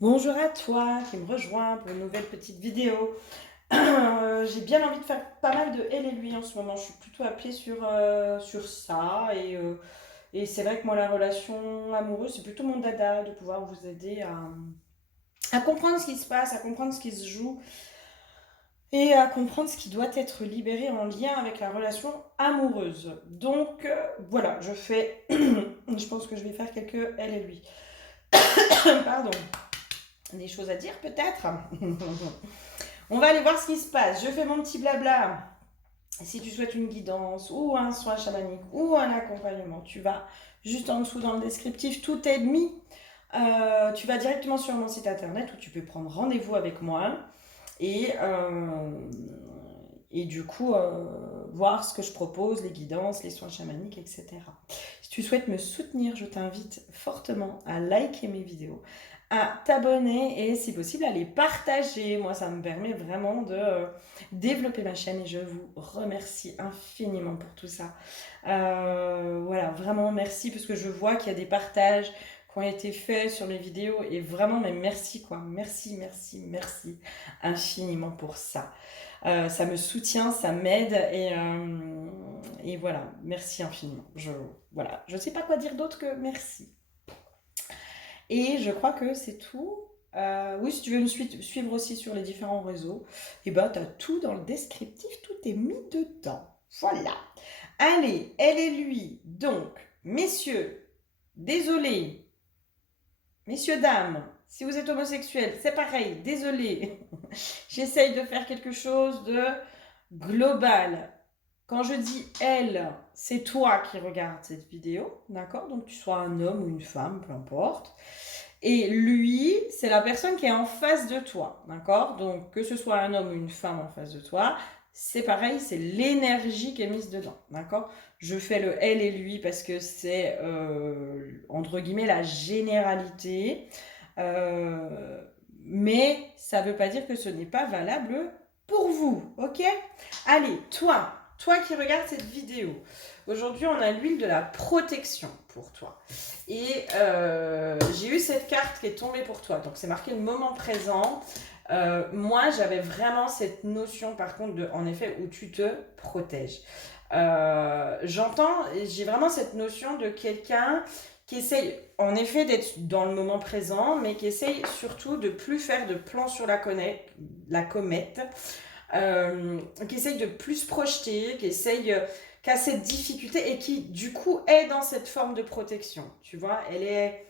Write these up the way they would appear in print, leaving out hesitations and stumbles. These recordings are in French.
Bonjour à toi qui me rejoins pour une nouvelle petite vidéo. J'ai bien envie de faire pas mal de elle et lui en ce moment. Je suis plutôt appelée sur ça. Et c'est vrai que moi, la relation amoureuse, c'est plutôt mon dada de pouvoir vous aider à comprendre ce qui se passe, à comprendre ce qui se joue et à comprendre ce qui doit être libéré en lien avec la relation amoureuse. Donc voilà, je pense que je vais faire quelques elle et lui. Pardon. Des choses à dire peut-être. On va aller voir ce qui se passe. Je fais mon petit blabla. Si tu souhaites une guidance ou un soin chamanique ou un accompagnement, tu vas juste en dessous dans le descriptif, tout est mis. Tu vas directement sur mon site internet où tu peux prendre rendez-vous avec moi et, euh, et du coup voir ce que je propose, les guidances, les soins chamaniques, etc. Si tu souhaites me soutenir, je t'invite fortement à liker mes vidéos, à t'abonner et si possible à les partager. Moi, ça me permet vraiment de développer ma chaîne et je vous remercie infiniment pour tout ça. Voilà, vraiment merci parce que je vois qu'il y a des partages qui ont été faits sur mes vidéos et vraiment, mais merci quoi. Merci, merci, merci infiniment pour ça. Ça me soutient, ça m'aide et voilà, merci infiniment. Voilà, je sais pas quoi dire d'autre que merci. Et je crois que c'est tout. Oui, si tu veux me suivre aussi sur les différents réseaux, et ben t'as tout dans le descriptif, tout est mis dedans. Voilà. Allez, elle et lui. Donc, messieurs, désolé, messieurs, dames, si vous êtes homosexuel, c'est pareil, désolé. J'essaye de faire quelque chose de global. Quand je dis elle, c'est toi qui regardes cette vidéo, d'accord? Donc tu sois un homme ou une femme, peu importe. Et lui, c'est la personne qui est en face de toi, d'accord? Donc que ce soit un homme ou une femme en face de toi, c'est pareil, c'est l'énergie qui est mise dedans, d'accord? Je fais le elle et lui parce que c'est entre guillemets la généralité, euh, mais ça ne veut pas dire que ce n'est pas valable pour vous, ok? Allez, toi qui regardes cette vidéo, aujourd'hui on a l'huile de la protection pour toi. Et j'ai eu cette carte qui est tombée pour toi. Donc c'est marqué le moment présent. Moi, j'avais vraiment cette notion, par contre, en effet, où tu te protèges. J'ai vraiment cette notion de quelqu'un qui essaye, en effet, d'être dans le moment présent, mais qui essaye surtout de plus faire de plans sur la comète, qui essaye de plus se projeter, qui a cette difficulté et qui, du coup, est dans cette forme de protection. Tu vois, elle est.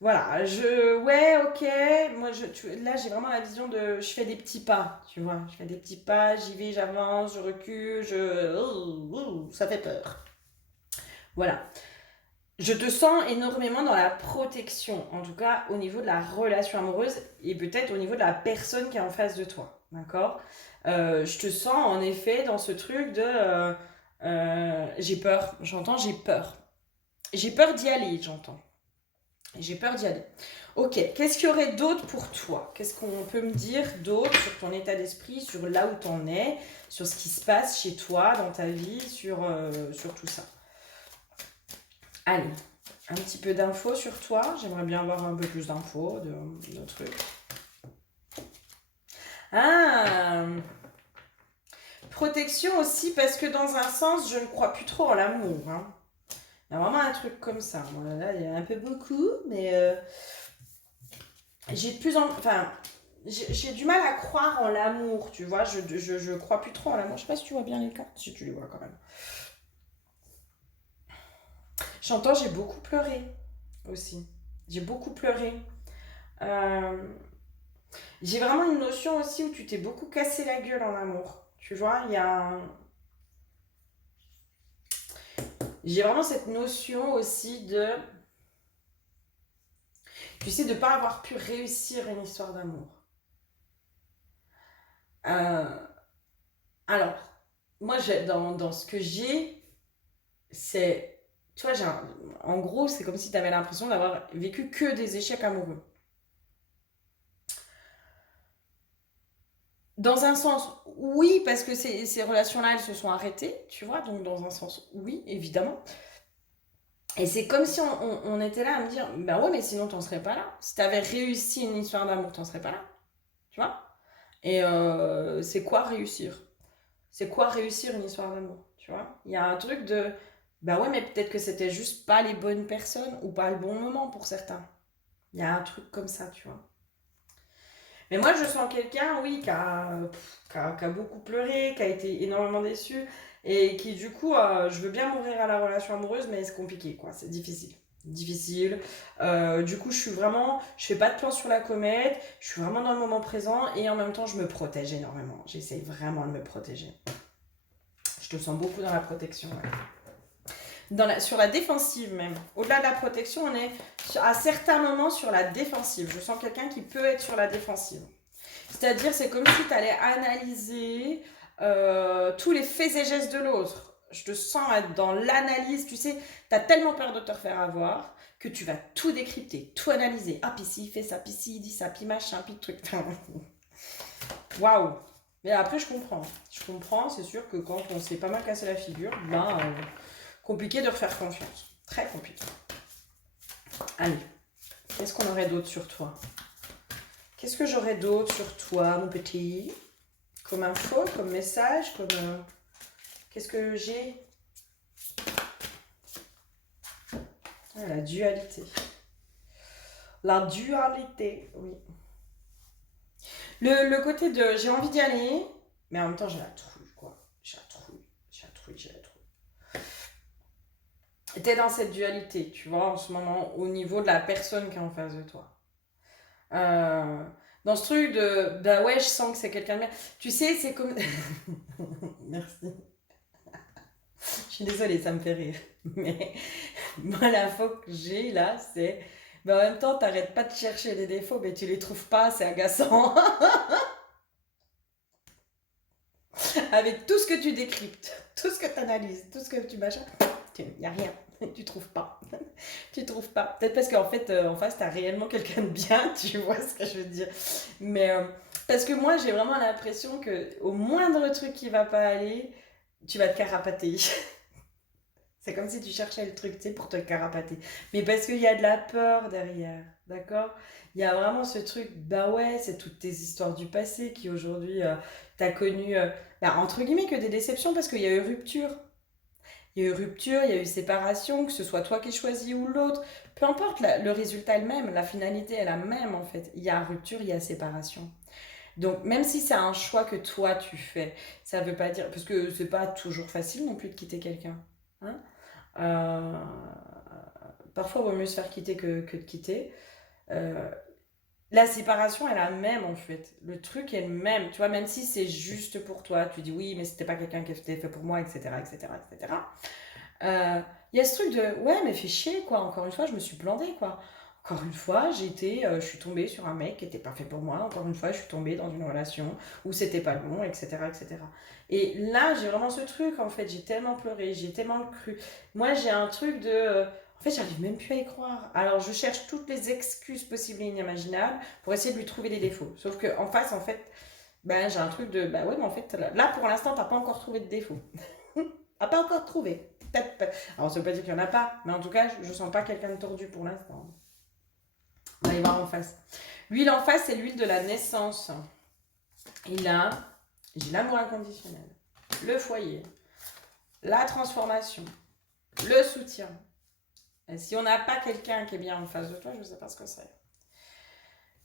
Voilà, ouais, ok. Là, j'ai vraiment la vision de. Je fais des petits pas, tu vois. Je fais des petits pas, j'y vais, j'avance, je recule, ça fait peur. Voilà. Je te sens énormément dans la protection, en tout cas au niveau de la relation amoureuse et peut-être au niveau de la personne qui est en face de toi. D'accord. Je te sens en effet dans ce truc de j'ai peur, j'entends j'ai peur. J'ai peur d'y aller, j'entends. J'ai peur d'y aller. Ok, qu'est-ce qu'il y aurait d'autre pour toi? Qu'est-ce qu'on peut me dire d'autre sur ton état d'esprit, sur là où t'en es, sur ce qui se passe chez toi, dans ta vie, sur tout ça? Allez, un petit peu d'infos sur toi. J'aimerais bien avoir un peu plus d'infos, de trucs. Ah, protection aussi, parce que dans un sens, je ne crois plus trop en l'amour. Hein. Il y a vraiment un truc comme ça. Bon, là, il y a un peu beaucoup, mais j'ai de plus en... Enfin, j'ai du mal à croire en l'amour, tu vois. Je crois plus trop en l'amour. Je sais pas si tu vois bien les cartes, si tu les vois quand même. J'entends, j'ai beaucoup pleuré aussi. J'ai beaucoup pleuré. Euh, J'ai vraiment une notion aussi où tu t'es beaucoup cassé la gueule en amour. Tu vois, il y a J'ai vraiment cette notion aussi de... Tu sais, de ne pas avoir pu réussir une histoire d'amour. Euh, Alors, moi, dans ce que j'ai, c'est... Tu vois, en gros, c'est comme si tu avais l'impression d'avoir vécu que des échecs amoureux. Dans un sens, oui, parce que ces relations-là, elles se sont arrêtées, tu vois, donc dans un sens, oui, évidemment. Et c'est comme si on était là à me dire, bah ouais, mais sinon t'en serais pas là. Si t'avais réussi une histoire d'amour, t'en serais pas là. Tu vois? Et c'est quoi réussir? C'est quoi réussir une histoire d'amour? Tu vois? Il y a un truc de, bah ouais, mais peut-être que c'était juste pas les bonnes personnes ou pas le bon moment pour certains. Il y a un truc comme ça, tu vois. Mais moi, je sens quelqu'un, oui, qui a beaucoup pleuré, qui a été énormément déçu, et qui, du coup, je veux bien mourir à la relation amoureuse, mais c'est compliqué, quoi. C'est difficile. Difficile. Du coup, je fais pas de plan sur la comète, je suis vraiment dans le moment présent, et en même temps, je me protège énormément. J'essaye vraiment de me protéger. Je te sens beaucoup dans la protection, ouais. Sur la défensive même. Au-delà de la protection, on est à certains moments sur la défensive. Je sens quelqu'un qui peut être sur la défensive. C'est-à-dire, c'est comme si tu allais analyser tous les faits et gestes de l'autre. Je te sens être dans l'analyse, tu sais, tu as tellement peur de te refaire avoir que tu vas tout décrypter, tout analyser. Ah, puis si il fait ça, puis si il dit ça, puis machin, puis truc. Waouh! Mais après, je comprends. Je comprends, c'est sûr que quand on s'est pas mal cassé la figure, compliqué de refaire confiance. Très compliqué. Allez, qu'est-ce qu'on aurait d'autre sur toi? Qu'est-ce que j'aurais d'autre sur toi, mon petit? Comme info, comme message, comme... qu'est-ce que j'ai? Ah, la dualité. La dualité, oui. Le côté de j'ai envie d'y aller, mais en même temps j'ai la trouille, quoi. J'ai la trouille. T'es dans cette dualité, tu vois, en ce moment, au niveau de la personne qui est en face de toi. Euh, dans ce truc de, bah ouais, je sens que c'est quelqu'un de bien. Tu sais, c'est comme... Merci. Je suis désolée, ça me fait rire. Mais moi, la faute que j'ai là, c'est... Mais en même temps, t'arrêtes pas de chercher des défauts, mais tu les trouves pas, c'est agaçant. Avec tout ce que tu décryptes, tout ce que tu analyses, tout ce que tu machins, il n'y a rien. Tu trouves pas. Tu trouves pas. Peut-être parce qu'en fait, en face, t'as réellement quelqu'un de bien, tu vois ce que je veux dire. Mais parce que moi, j'ai vraiment l'impression que au moindre truc qui va pas aller, tu vas te carapater. C'est comme si tu cherchais le truc, tu sais, pour te carapater. Mais parce qu'il y a de la peur derrière, d'accord? Il y a vraiment ce truc, bah ouais, c'est toutes tes histoires du passé qui aujourd'hui, t'as connu, bah, entre guillemets, que des déceptions parce qu'il y a eu rupture. Il y a eu rupture, il y a eu séparation, que ce soit toi qui aies choisi ou l'autre. Peu importe, le résultat est le même, la finalité est la même en fait. Il y a rupture, il y a séparation. Donc même si c'est un choix que toi tu fais, ça veut pas dire... Parce que c'est pas toujours facile non plus de quitter quelqu'un. Hein. Euh, Parfois, il vaut mieux se faire quitter que de quitter. Euh, la séparation est la même en fait. Le truc est le même. Tu vois, même si c'est juste pour toi, tu dis oui, mais c'était pas quelqu'un qui était fait pour moi, etc. etc., etc. Il y a ce truc de ouais, mais fais chier quoi. Encore une fois, je me suis plantée quoi. Encore une fois, je suis tombée sur un mec qui était pas fait pour moi. Encore une fois, je suis tombée dans une relation où c'était pas le bon, etc., etc. Et là, j'ai vraiment ce truc en fait. J'ai tellement pleuré, j'ai tellement cru. Moi, j'ai un truc de en fait, j'arrive même plus à y croire. Alors, je cherche toutes les excuses possibles et inimaginables pour essayer de lui trouver des défauts. Sauf que en face, en fait, ben, j'ai un truc de bah ouais, mais en fait, là pour l'instant, t'as pas encore trouvé de défaut. T'as pas encore trouvé. Peut-être pas. Alors, ça veut pas dire qu'il y en a pas, mais en tout cas, je sens pas quelqu'un de tordu pour l'instant. On va y voir en face. L'huile en face, c'est l'huile de la naissance. Il a, j'ai l'amour inconditionnel, le foyer, la transformation, le soutien. Et si on n'a pas quelqu'un qui est bien en face de toi, je ne sais pas ce que c'est.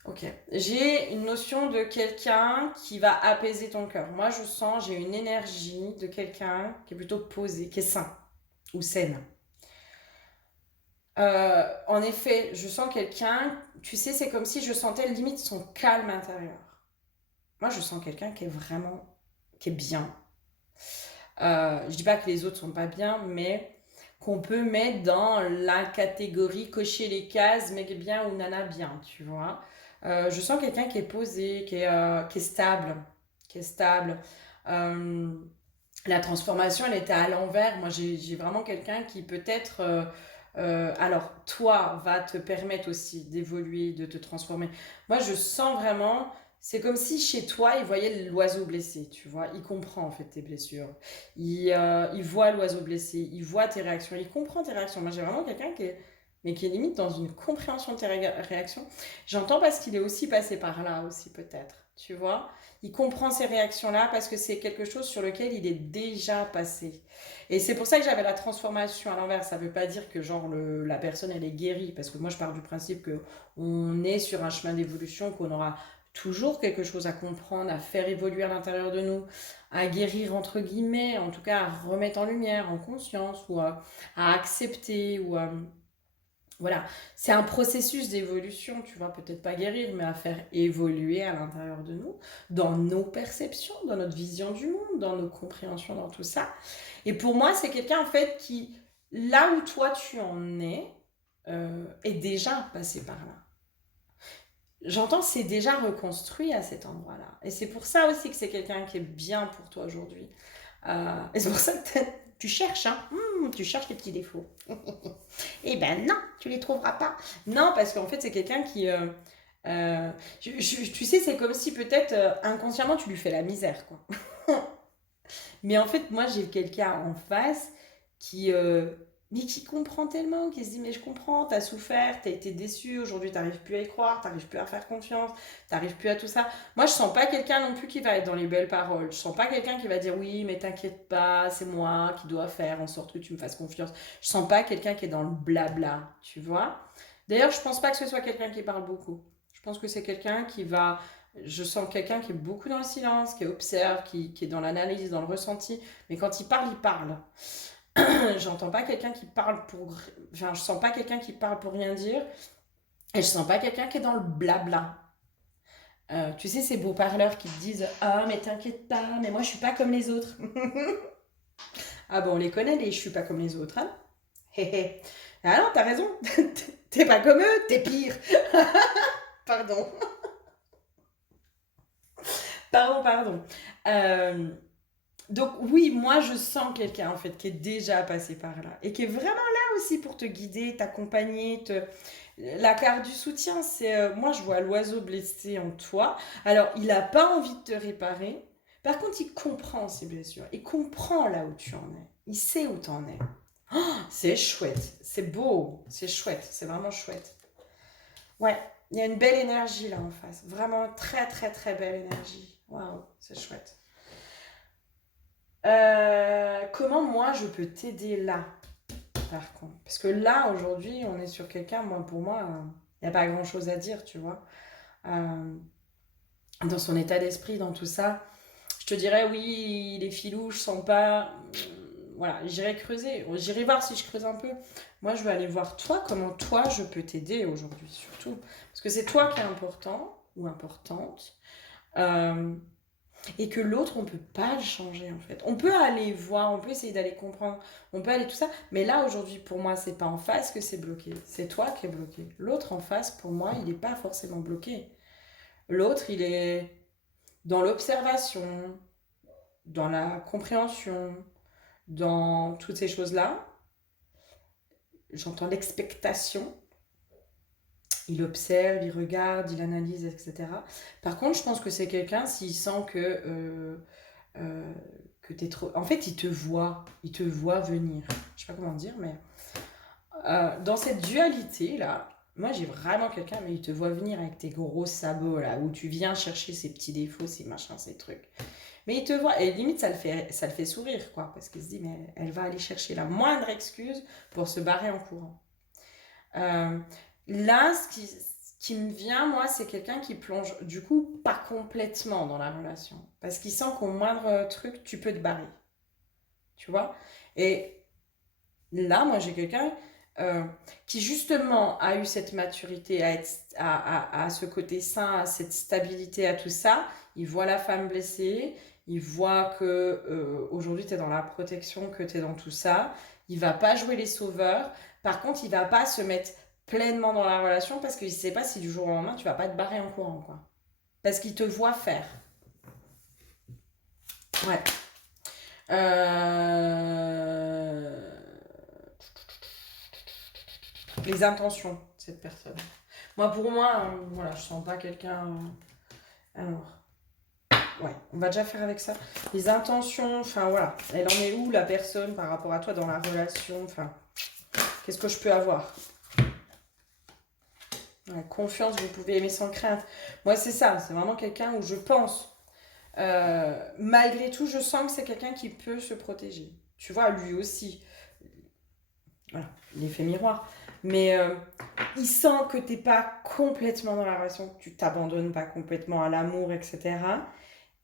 Ok. J'ai une notion de quelqu'un qui va apaiser ton cœur. Moi, je sens, j'ai une énergie de quelqu'un qui est plutôt posé, qui est sain ou saine. En effet, je sens quelqu'un, tu sais, c'est comme si je sentais limite son calme intérieur. Moi, je sens quelqu'un qui est vraiment, qui est bien. Je dis pas que les autres sont pas bien, mais qu'on peut mettre dans la catégorie cocher les cases, mec bien ou nana bien, tu vois. Je sens quelqu'un qui est posé, qui est stable, qui est stable. Euh, la transformation, elle était à l'envers. Moi, j'ai vraiment quelqu'un qui peut-être, alors, toi, va te permettre aussi d'évoluer, de te transformer. Moi, je sens vraiment, c'est comme si chez toi, il voyait l'oiseau blessé, tu vois. Il comprend en fait tes blessures. Il voit l'oiseau blessé, il voit tes réactions, il comprend tes réactions. Moi, j'ai vraiment quelqu'un mais qui est limite dans une compréhension de tes réactions. J'entends parce qu'il est aussi passé par là aussi peut-être, tu vois. Il comprend ces réactions-là parce que c'est quelque chose sur lequel il est déjà passé. Et c'est pour ça que j'avais la transformation à l'envers. Ça veut pas dire que genre la personne elle est guérie, parce que moi je pars du principe que on est sur un chemin d'évolution, qu'on aura toujours quelque chose à comprendre, à faire évoluer à l'intérieur de nous, à guérir entre guillemets, en tout cas à remettre en lumière, en conscience, ou à accepter, ou à... Voilà, c'est un processus d'évolution, tu vois, peut-être pas guérir, mais à faire évoluer à l'intérieur de nous, dans nos perceptions, dans notre vision du monde, dans nos compréhensions, dans tout ça. Et pour moi, c'est quelqu'un en fait qui, là où toi tu en es, est déjà passé par là. J'entends, c'est déjà reconstruit à cet endroit-là. Et c'est pour ça aussi que c'est quelqu'un qui est bien pour toi aujourd'hui. Et c'est pour ça que tu cherches, hein. Tu cherches les petits défauts. Eh ben non, tu les trouveras pas. Non, parce qu'en fait, c'est quelqu'un qui... tu sais, c'est comme si peut-être inconsciemment, tu lui fais la misère, quoi. Mais en fait, moi, j'ai quelqu'un en face qui, mais qui comprend tellement, qui se dit, mais je comprends, t'as souffert, t'as été déçu, aujourd'hui t'arrives plus à y croire, t'arrives plus à faire confiance, t'arrives plus à tout ça. Moi, je sens pas quelqu'un non plus qui va être dans les belles paroles. Je sens pas quelqu'un qui va dire, oui, mais t'inquiète pas, c'est moi qui dois faire en sorte que tu me fasses confiance. Je sens pas quelqu'un qui est dans le blabla, tu vois. D'ailleurs, je pense pas que ce soit quelqu'un qui parle beaucoup. Je pense que c'est quelqu'un qui va... Je sens quelqu'un qui est beaucoup dans le silence, qui observe, qui est dans l'analyse, dans le ressenti. Mais quand il parle, il parle. J'entends pas quelqu'un qui parle pour... Enfin, je sens pas quelqu'un qui parle pour rien dire. Et je sens pas quelqu'un qui est dans le blabla. Tu sais, ces beaux parleurs qui te disent ah, mais t'inquiète pas, mais moi je suis pas comme les autres. Ah bon, on les connaît, les je suis pas comme les autres, hein. Hé hé. Ah non, t'as raison. T'es pas comme eux, t'es pire. Pardon. Pardon. Euh, donc oui, moi je sens quelqu'un en fait qui est déjà passé par là et qui est vraiment là aussi pour te guider, t'accompagner, te... La carte du soutien, c'est moi je vois l'oiseau blessé en toi. Alors il n'a pas envie de te réparer. Par contre, il comprend ses blessures. Il comprend là où tu en es. Il sait où tu en es. C'est chouette. C'est beau. C'est chouette. C'est vraiment chouette. Ouais, il y a une belle énergie là en face. Vraiment très très très belle énergie. Waouh, c'est chouette. Comment moi je peux t'aider là, par contre? Parce que là, aujourd'hui, on est sur quelqu'un, moi, pour moi, il n'y a pas grand-chose à dire, tu vois. Euh, dans son état d'esprit, dans tout ça, je te dirais, oui, il est filou, je sens pas... Voilà, j'irai creuser, j'irai voir si je creuse un peu. Moi, je veux aller voir toi, comment toi, je peux t'aider aujourd'hui, surtout. Parce que c'est toi qui est important ou importante. Euh, et que l'autre, on peut pas le changer en fait. On peut aller voir, on peut essayer d'aller comprendre, on peut aller tout ça, mais là aujourd'hui pour moi c'est pas en face que c'est bloqué, c'est toi qui es bloqué. L'autre en face pour moi il n'est pas forcément bloqué. L'autre il est dans l'observation, dans la compréhension, dans toutes ces choses-là. J'entends l'expectation. Il observe, il regarde, il analyse, etc. Par contre, je pense que c'est quelqu'un, s'il sent euh, que t'es trop... En fait, il te voit venir. Je sais pas comment dire, mais dans cette dualité-là, moi j'ai vraiment quelqu'un, mais il te voit venir avec tes gros sabots, là, où tu viens chercher ses petits défauts, ses machins, ses trucs. Mais il te voit, et limite ça le fait sourire, quoi, parce qu'il se dit, mais elle va aller chercher la moindre excuse pour se barrer en courant. Euh, Là, ce qui me vient, moi, c'est quelqu'un qui plonge, du coup, pas complètement dans la relation. Parce qu'il sent qu'au moindre truc, tu peux te barrer. Tu vois? Et là, moi, j'ai quelqu'un euh, qui, justement, a eu cette maturité, à ce côté sain, à cette stabilité, à tout ça. Il voit la femme blessée. Il voit que aujourd'hui, tu es dans la protection, que tu es dans tout ça. Il va pas jouer les sauveurs. Par contre, il va pas se mettre pleinement dans la relation parce qu'il sait pas si du jour au lendemain, tu vas pas te barrer en courant, quoi. Parce qu'il te voit faire. Ouais. Euh, Les intentions de cette personne. Moi, pour moi, voilà, je sens pas quelqu'un. Alors, ouais, on va déjà faire avec ça. Les intentions, enfin voilà, elle en est où la personne par rapport à toi dans la relation, enfin, qu'est-ce que je peux avoir? Ouais, confiance, vous pouvez aimer sans crainte. Moi, c'est ça, c'est vraiment quelqu'un où je pense, malgré tout, je sens que c'est quelqu'un qui peut se protéger. Tu vois, lui aussi, voilà, l'effet miroir. Mais il sent que t'es pas complètement dans la relation, que tu t'abandonnes pas complètement à l'amour, etc.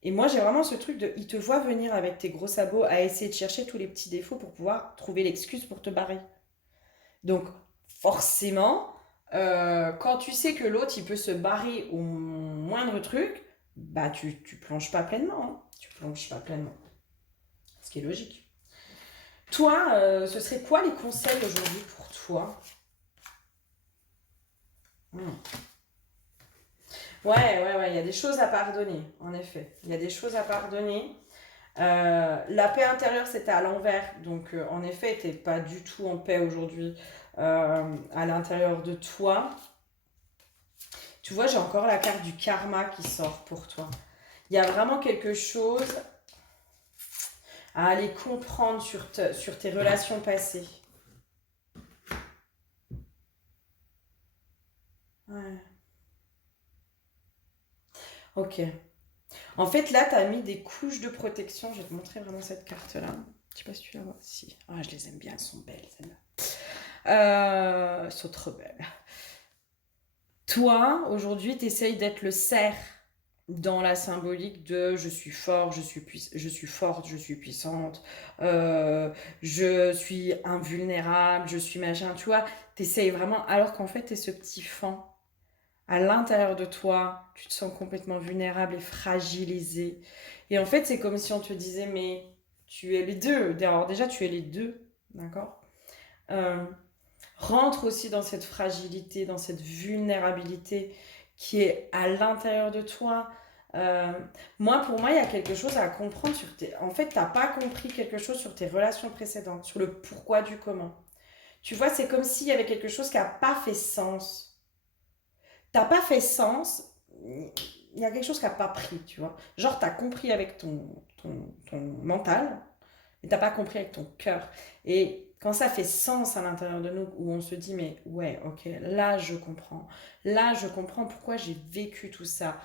Et moi, j'ai vraiment ce truc de, il te voit venir avec tes gros sabots à essayer de chercher tous les petits défauts pour pouvoir trouver l'excuse pour te barrer. Donc, forcément, quand tu sais que l'autre, il peut se barrer au moindre truc, bah, tu plonges pas pleinement, hein. Tu plonges pas pleinement. Ce qui est logique. Toi, ce serait quoi les conseils aujourd'hui pour toi? Hmm. Ouais, il y a des choses à pardonner, en effet. Il y a des choses à pardonner. La paix intérieure, c'était à l'envers. Donc, en effet, tu n'es pas du tout en paix aujourd'hui à l'intérieur de toi. Tu vois, j'ai encore la carte du karma qui sort pour toi. Il y a vraiment quelque chose à aller comprendre sur tes relations passées. Ouais. Ok. En fait, là, tu as mis des couches de protection. Je vais te montrer vraiment cette carte-là. Je sais pas si tu la vois. Si. Ah, je les aime bien, elles sont belles, celles-là. Elles sont trop belles. Toi, aujourd'hui, tu essayes d'être le cerf dans la symbolique de je suis fort, je suis forte, je suis puissante, je suis invulnérable, je suis machin, tu vois, t'essayes vraiment, alors qu'en fait, t'es ce petit fan. À l'intérieur de toi, tu te sens complètement vulnérable et fragilisé. Et en fait, c'est comme si on te disait, mais tu es les deux. Alors déjà, tu es les deux, d'accord. Euh, Rentre aussi dans cette fragilité, dans cette vulnérabilité qui est à l'intérieur de toi. Euh, pour moi, il y a quelque chose à comprendre sur tes... En fait, t'as pas compris quelque chose sur tes relations précédentes, sur le pourquoi du comment. Tu vois, c'est comme s'il y avait quelque chose qui a pas fait sens. T'as pas fait sens, il y a quelque chose qui a pas pris, tu vois. Genre, t'as compris avec ton mental, et t'as pas compris avec ton cœur. Et quand ça fait sens à l'intérieur de nous, où on se dit, mais ouais, ok, là je comprends. Là je comprends pourquoi j'ai vécu tout ça.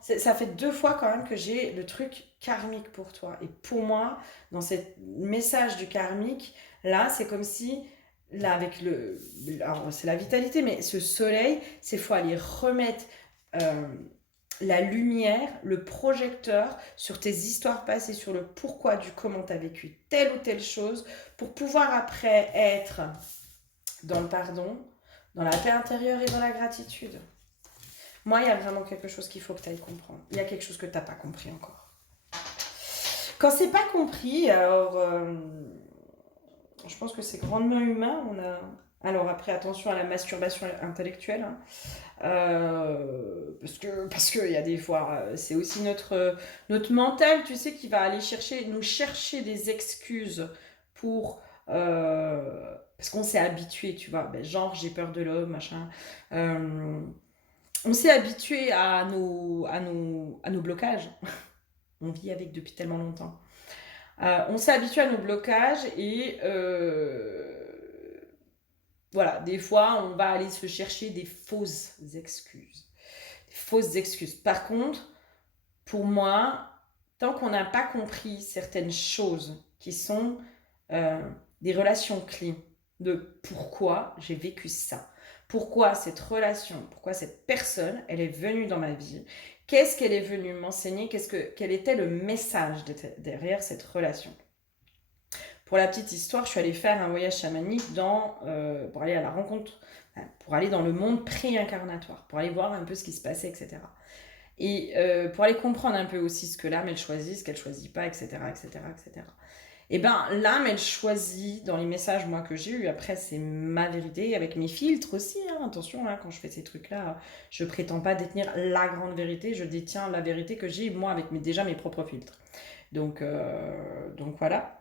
Ça fait 2 fois quand même que j'ai le truc karmique pour toi. Et pour moi, dans ce message du karmique, là c'est comme si, là avec le... Alors c'est la vitalité, mais ce soleil, c'est faut aller remettre... euh, la lumière, le projecteur sur tes histoires passées, sur le pourquoi du comment tu as vécu telle ou telle chose, pour pouvoir après être dans le pardon, dans la paix intérieure et dans la gratitude. Moi, il y a vraiment quelque chose qu'il faut que tu ailles comprendre. Il y a quelque chose que tu n'as pas compris encore. Quand c'est pas compris, alors je pense que c'est grandement humain. Alors après, attention à la masturbation intellectuelle, hein. Parce que il y a des fois, c'est aussi notre mental, tu sais, qui va aller nous chercher des excuses pour... parce qu'on s'est habitué, tu vois, ben, genre j'ai peur de l'homme, machin. Euh, on s'est habitué à nos blocages. On vit avec depuis tellement longtemps. On s'est habitué à nos blocages et voilà, des fois, on va aller se chercher des fausses excuses. Des fausses excuses. Par contre, pour moi, tant qu'on n'a pas compris certaines choses qui sont euh, des relations clés de pourquoi j'ai vécu ça, pourquoi cette relation, pourquoi cette personne, elle est venue dans ma vie, qu'est-ce qu'elle est venue m'enseigner, quel était le message derrière cette relation. Pour la petite histoire, je suis allée faire un voyage chamanique pour aller à la rencontre, pour aller dans le monde pré-incarnatoire, pour aller voir un peu ce qui se passait, etc. Et pour aller comprendre un peu aussi ce que l'âme, elle choisit, ce qu'elle choisit pas, etc., etc., etc. Et ben l'âme, elle choisit dans les messages, moi, que j'ai eu. Après, c'est ma vérité, avec mes filtres aussi, hein. Attention, hein, quand je fais ces trucs-là, je prétends pas détenir la grande vérité, je détiens la vérité que j'ai, moi, avec déjà mes propres filtres. Donc voilà.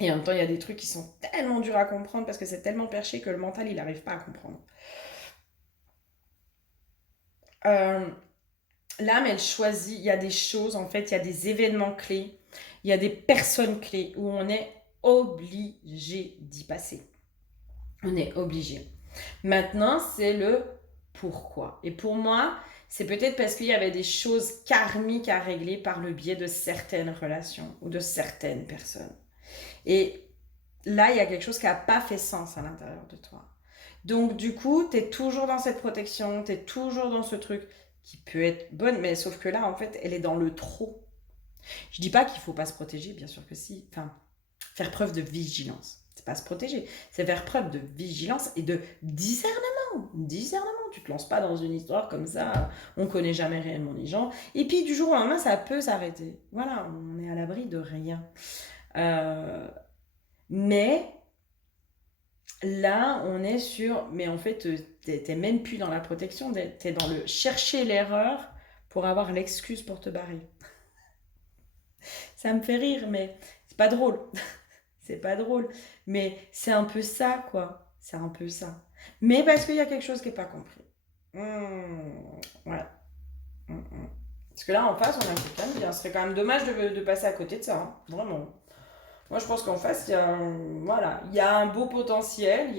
Et en même temps, il y a des trucs qui sont tellement durs à comprendre parce que c'est tellement perché que le mental, il n'arrive pas à comprendre. Euh, l'âme, elle choisit, il y a des choses, en fait, il y a des événements clés, il y a des personnes clés où on est obligé d'y passer. On est obligé. Maintenant, c'est le pourquoi. Et pour moi, c'est peut-être parce qu'il y avait des choses karmiques à régler par le biais de certaines relations ou de certaines personnes. Et là, il y a quelque chose qui n'a pas fait sens à l'intérieur de toi. Donc, du coup, tu es toujours dans cette protection, tu es toujours dans ce truc qui peut être bonne, mais sauf que là, en fait, elle est dans le trop. Je dis pas qu'il faut pas se protéger, bien sûr que si. Enfin, faire preuve de vigilance. C'est pas se protéger, c'est faire preuve de vigilance et de discernement. Discernement. Tu te lances pas dans une histoire comme ça, on connaît jamais réellement les gens. Et puis du jour au lendemain, ça peut s'arrêter. Voilà, on est à l'abri de rien. Euh, mais là, on est sur. Mais en fait, t'es même plus dans la protection, t'es dans le chercher l'erreur pour avoir l'excuse pour te barrer. Ça me fait rire, mais c'est pas drôle. C'est pas drôle. Mais c'est un peu ça, quoi. C'est un peu ça. Mais parce qu'il y a quelque chose qui n'est pas compris. Ouais. Parce que là, en face, on a quelqu'un de bien. Ce serait quand même dommage de passer à côté de ça, hein. Vraiment. Moi, je pense qu'en face, voilà, il y a un beau potentiel.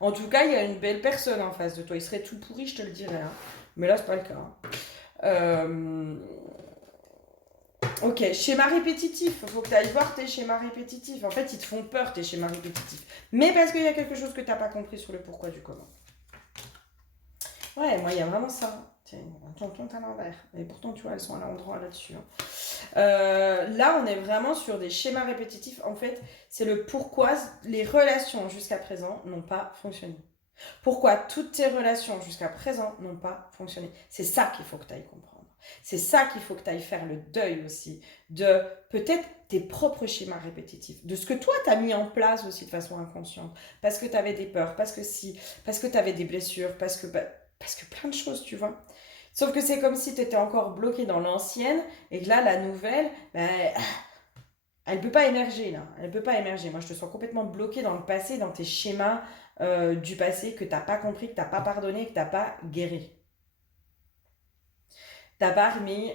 En tout cas, il y a une belle personne en face de toi. Il serait tout pourri, je te le dirais, hein. Mais là, c'est pas le cas, hein. Euh, Ok, schéma répétitif. Il faut que tu ailles voir tes schémas répétitifs. En fait, ils te font peur, tes schémas répétitifs. Mais parce qu'il y a quelque chose que tu n'as pas compris sur le pourquoi du comment. Ouais, moi, il y a vraiment ça. Tiens, tonton à l'envers. Et pourtant, tu vois, elles sont à l'endroit là-dessus, hein. Là, on est vraiment sur des schémas répétitifs. En fait, c'est le pourquoi les relations jusqu'à présent n'ont pas fonctionné. Pourquoi toutes tes relations jusqu'à présent n'ont pas fonctionné. C'est ça qu'il faut que tu ailles comprendre. C'est ça qu'il faut que tu ailles faire le deuil aussi, de peut-être tes propres schémas répétitifs, de ce que toi tu as mis en place aussi de façon inconsciente, parce que tu avais des peurs, parce que tu avais des blessures, parce que plein de choses, tu vois. Sauf que c'est comme si tu étais encore bloqué dans l'ancienne et que là, la nouvelle, ben, elle ne peut pas émerger là. Elle ne peut pas émerger. Moi, je te sens complètement bloqué dans le passé, dans tes schémas du passé que tu n'as pas compris, que tu n'as pas pardonné, que tu n'as pas guéri. Tu n'as pas remis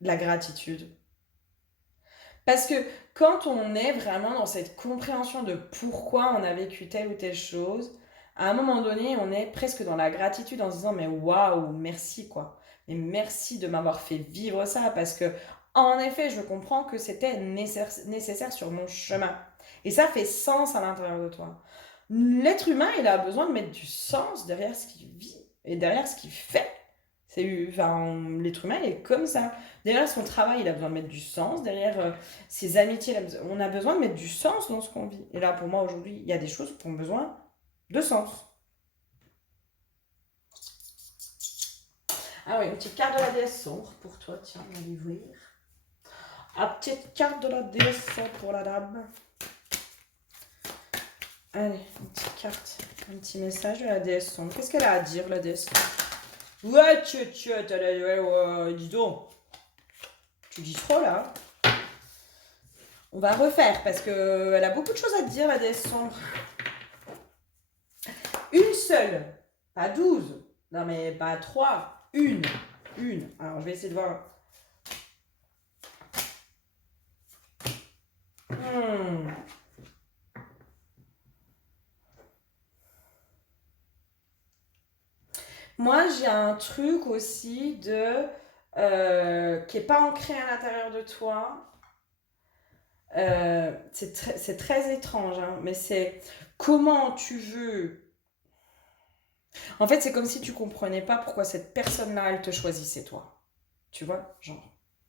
de la gratitude. Parce que quand on est vraiment dans cette compréhension de pourquoi on a vécu telle ou telle chose, à un moment donné, on est presque dans la gratitude en se disant mais waouh, merci quoi. Mais merci de m'avoir fait vivre ça parce que en effet, je comprends que c'était nécessaire sur mon chemin. Et ça fait sens à l'intérieur de toi. L'être humain, il a besoin de mettre du sens derrière ce qu'il vit et derrière ce qu'il fait. Enfin, l'être humain il est comme ça. Derrière son travail, il a besoin de mettre du sens. Derrière ses amitiés, on a besoin de mettre du sens dans ce qu'on vit. Et là, pour moi, aujourd'hui, il y a des choses qui ont besoin de sens. Ah oui, une petite carte de la déesse sombre pour toi. Tiens, on va l'ouvrir. Ah, petite carte de la déesse sombre pour la dame. Allez, une petite carte. Un petit message de la déesse sombre. Qu'est-ce qu'elle a à dire, la déesse sombre? Ouais, dis donc. Tu dis trop là. On va refaire parce que elle a beaucoup de choses à te dire, la déesse sombre. Une seule, pas 12. Non mais pas 3. Une. Alors je vais essayer de voir. Moi j'ai un truc aussi de qui est pas ancré à l'intérieur de toi. C'est très étrange, hein, mais c'est comment tu veux. En fait, c'est comme si tu comprenais pas pourquoi cette personne-là, elle te choisissait toi. Tu vois, genre,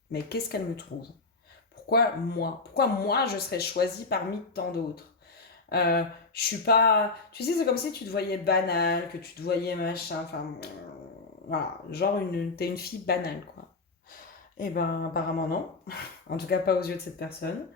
mais qu'est-ce qu'elle me trouve? Pourquoi moi? Pourquoi moi, je serais choisie parmi tant d'autres? Je suis pas. Tu sais, c'est comme si tu te voyais banale, que tu te voyais machin. Enfin, voilà, genre t'es une fille banale, quoi. Eh ben, apparemment non. En tout cas, pas aux yeux de cette personne.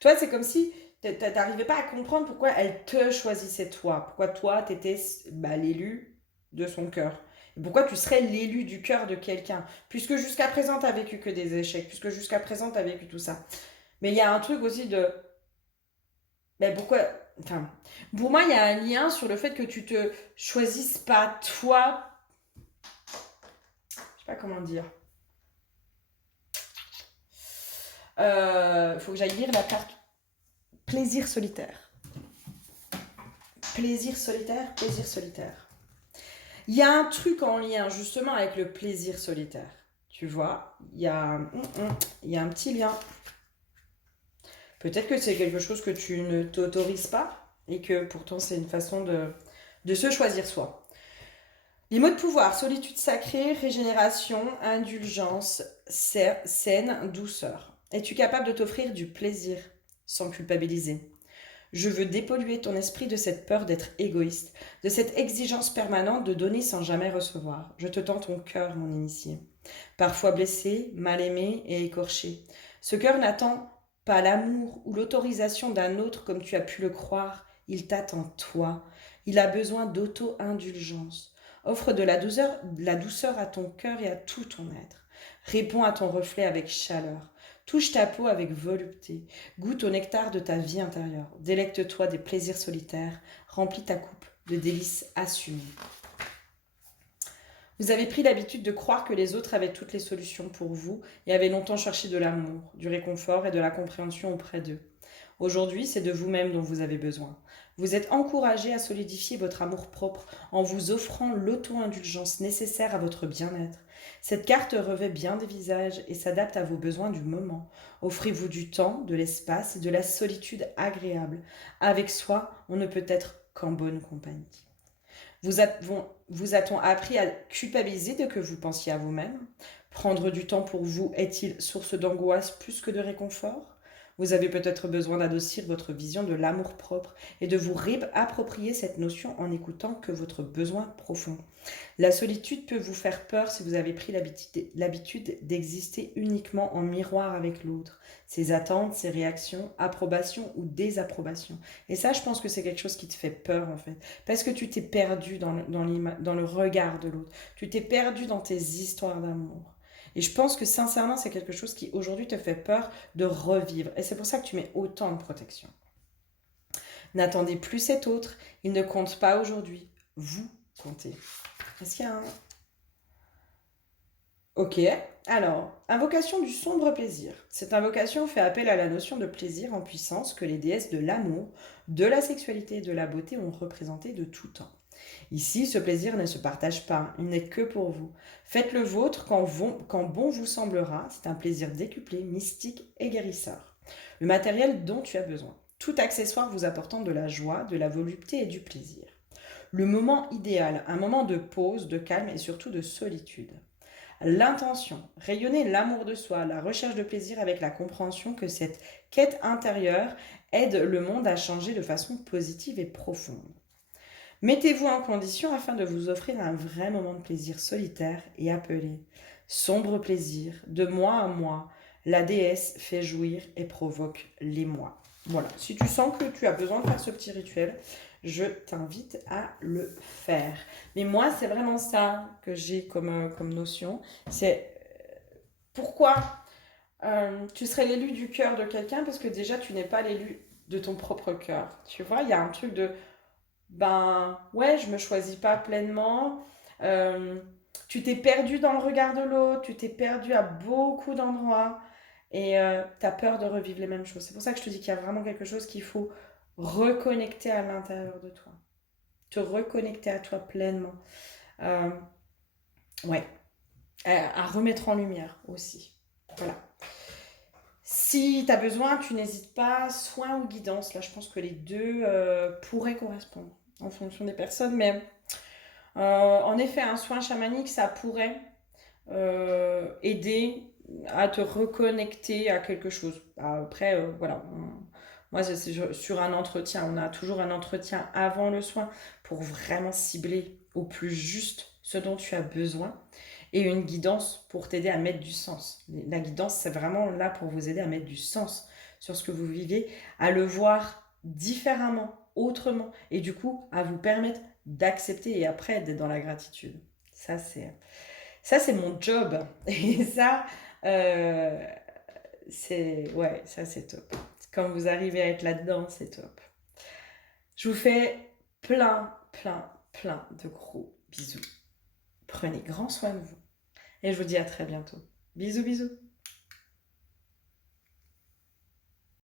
Toi, c'est comme si t'arrivais pas à comprendre pourquoi elle te choisissait toi. Pourquoi toi, t'étais l'élu de son cœur. Et pourquoi tu serais l'élu du cœur de quelqu'un. Puisque jusqu'à présent, t'as vécu que des échecs. Puisque jusqu'à présent, t'as vécu tout ça. Mais il y a un truc aussi de. Mais pourquoi. Enfin, pour moi, il y a un lien sur le fait que tu te choisisses pas toi sais pas comment dire. Faut que j'aille lire la carte plaisir solitaire. Plaisir solitaire, plaisir solitaire. Il y a un truc en lien justement avec le plaisir solitaire. Tu vois, il y a un petit lien. Peut-être que c'est quelque chose que tu ne t'autorises pas et que pourtant c'est une façon de se choisir soi. Les mots de pouvoir, solitude sacrée, régénération, indulgence, saine, douceur. Es-tu capable de t'offrir du plaisir sans culpabiliser? Je veux dépolluer ton esprit de cette peur d'être égoïste, de cette exigence permanente de donner sans jamais recevoir. Je te tends ton cœur, mon initié. Parfois blessé, mal aimé et écorché. Ce cœur n'attend pas l'amour ou l'autorisation d'un autre comme tu as pu le croire. Il t'attend toi. Il a besoin d'auto-indulgence. Offre de la douceur à ton cœur et à tout ton être. Réponds à ton reflet avec chaleur. Touche ta peau avec volupté. Goûte au nectar de ta vie intérieure. Délecte-toi des plaisirs solitaires. Remplis ta coupe de délices assumées. Vous avez pris l'habitude de croire que les autres avaient toutes les solutions pour vous et avaient longtemps cherché de l'amour, du réconfort et de la compréhension auprès d'eux. Aujourd'hui, c'est de vous-même dont vous avez besoin. Vous êtes encouragé à solidifier votre amour-propre en vous offrant l'auto-indulgence nécessaire à votre bien-être. Cette carte revêt bien des visages et s'adapte à vos besoins du moment. Offrez-vous du temps, de l'espace et de la solitude agréable. Avec soi, on ne peut être qu'en bonne compagnie. Vous a-t-on appris à culpabiliser de que vous pensiez à vous-même? Prendre du temps pour vous est-il source d'angoisse plus que de réconfort? Vous avez peut-être besoin d'adoucir votre vision de l'amour-propre et de vous réapproprier cette notion en n'écoutant que votre besoin profond. La solitude peut vous faire peur si vous avez pris l'habitude d'exister uniquement en miroir avec l'autre, ses attentes, ses réactions, approbation ou désapprobation. Et ça, je pense que c'est quelque chose qui te fait peur en fait, parce que tu t'es perdu dans le regard de l'autre, tu t'es perdu dans tes histoires d'amour. Et je pense que sincèrement, c'est quelque chose qui aujourd'hui te fait peur de revivre. Et c'est pour ça que tu mets autant de protection. N'attendez plus cet autre, il ne compte pas aujourd'hui. Vous comptez. Est-ce qu'il y a un... Ok, alors, invocation du sombre plaisir. Cette invocation fait appel à la notion de plaisir en puissance que les déesses de l'amour, de la sexualité et de la beauté ont représenté de tout temps. Ici, ce plaisir ne se partage pas, il n'est que pour vous. Faites le vôtre quand bon vous semblera, c'est un plaisir décuplé, mystique et guérisseur. Le matériel dont tu as besoin. Tout accessoire vous apportant de la joie, de la volupté et du plaisir. Le moment idéal, un moment de pause, de calme et surtout de solitude. L'intention, rayonner l'amour de soi, la recherche de plaisir avec la compréhension que cette quête intérieure aide le monde à changer de façon positive et profonde. Mettez-vous en condition afin de vous offrir un vrai moment de plaisir solitaire et appelé sombre plaisir, de mois à mois, la déesse fait jouir et provoque l'émoi. Voilà, si tu sens que tu as besoin de faire ce petit rituel, je t'invite à le faire. Mais moi, c'est vraiment ça que j'ai comme notion. C'est pourquoi tu serais l'élu du cœur de quelqu'un, parce que déjà, tu n'es pas l'élu de ton propre cœur. Tu vois, il y a un truc de, ben ouais, je me choisis pas pleinement. Euh, Tu t'es perdu dans le regard de l'autre, tu t'es perdu à beaucoup d'endroits et tu as peur de revivre les mêmes choses. C'est pour ça que je te dis qu'il y a vraiment quelque chose qu'il faut reconnecter à l'intérieur de toi. Te reconnecter à toi pleinement. Euh, ouais, à remettre en lumière aussi. Voilà. Si tu as besoin, tu n'hésites pas, soin ou guidance. Là, je pense que les deux pourraient correspondre en fonction des personnes. Mais en effet, un soin chamanique, ça pourrait aider à te reconnecter à quelque chose. Après, voilà. Moi, c'est sur un entretien. On a toujours un entretien avant le soin pour vraiment cibler au plus juste ce dont tu as besoin. Et une guidance pour t'aider à mettre du sens. La guidance, c'est vraiment là pour vous aider à mettre du sens sur ce que vous vivez, à le voir différemment, autrement, et du coup, à vous permettre d'accepter et après d'être dans la gratitude. Ça, c'est mon job. Et ça, euh, c'est top. Quand vous arrivez à être là-dedans, c'est top. Je vous fais plein de gros bisous. Prenez grand soin de vous. Et je vous dis à très bientôt. Bisous, bisous.